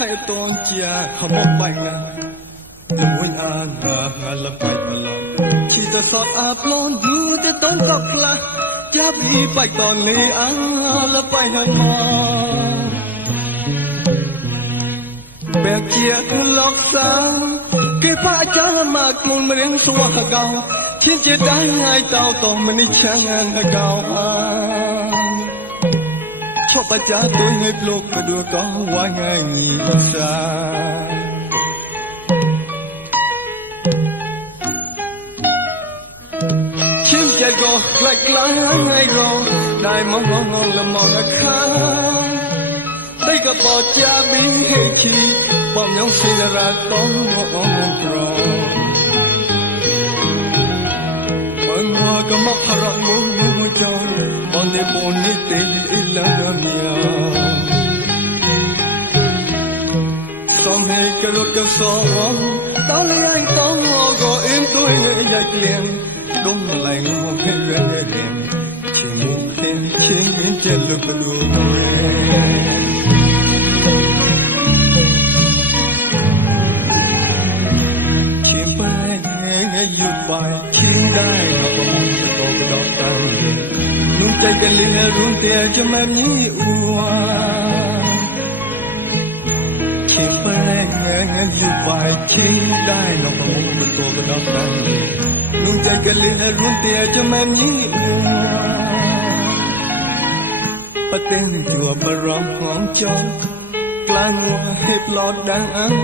hai ton chia không một bài na lùi an ngà là bài là chỉ cho sọt áp lon du te ton sọt la giá bị bài ton lì an là bài hơn mò bèn chia lọc sáng cái pha cha mà cùng mình xua gạo thiên chia đá ngay tao tao mình chẳng ăn gạo cho bà cha tôi hết lúc và đua có quá ngày nghỉ xa chim chạy go lại lái ngay go đại mong ngon ngon là mong đã khá đây gặp bà cha biến hệ chi bom nhông xin ra tóm ngon pro bận hoa có móc harap mu trâu bom để bồn đi tê là mía xong hết cái lối cái sóng tao lấy anh tao gọi em tôi nơi dài tiền đúng là không hết về đêm chỉ muốn thêm trên chân lục lụcอยู่ไปทิ้งได้เราก็มุ่งสะกดดอกตันนุ่งใจกันเลยรุ่นเตียจะไม่มีอัวทิ้งไปอยู่ไปทิ้งได้เราก็มุ่งสะกดดอกตันนุ่งใจกันเลยรุ่นเตียจะไม่มีอัวปะเต้นจั่วบะร้องหอมจอมกลางหัวเห็บหลอดดังอัง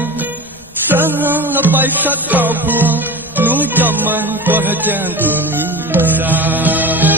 สังละไปสักเท่าพวงnúi cho mang có cha tụi ra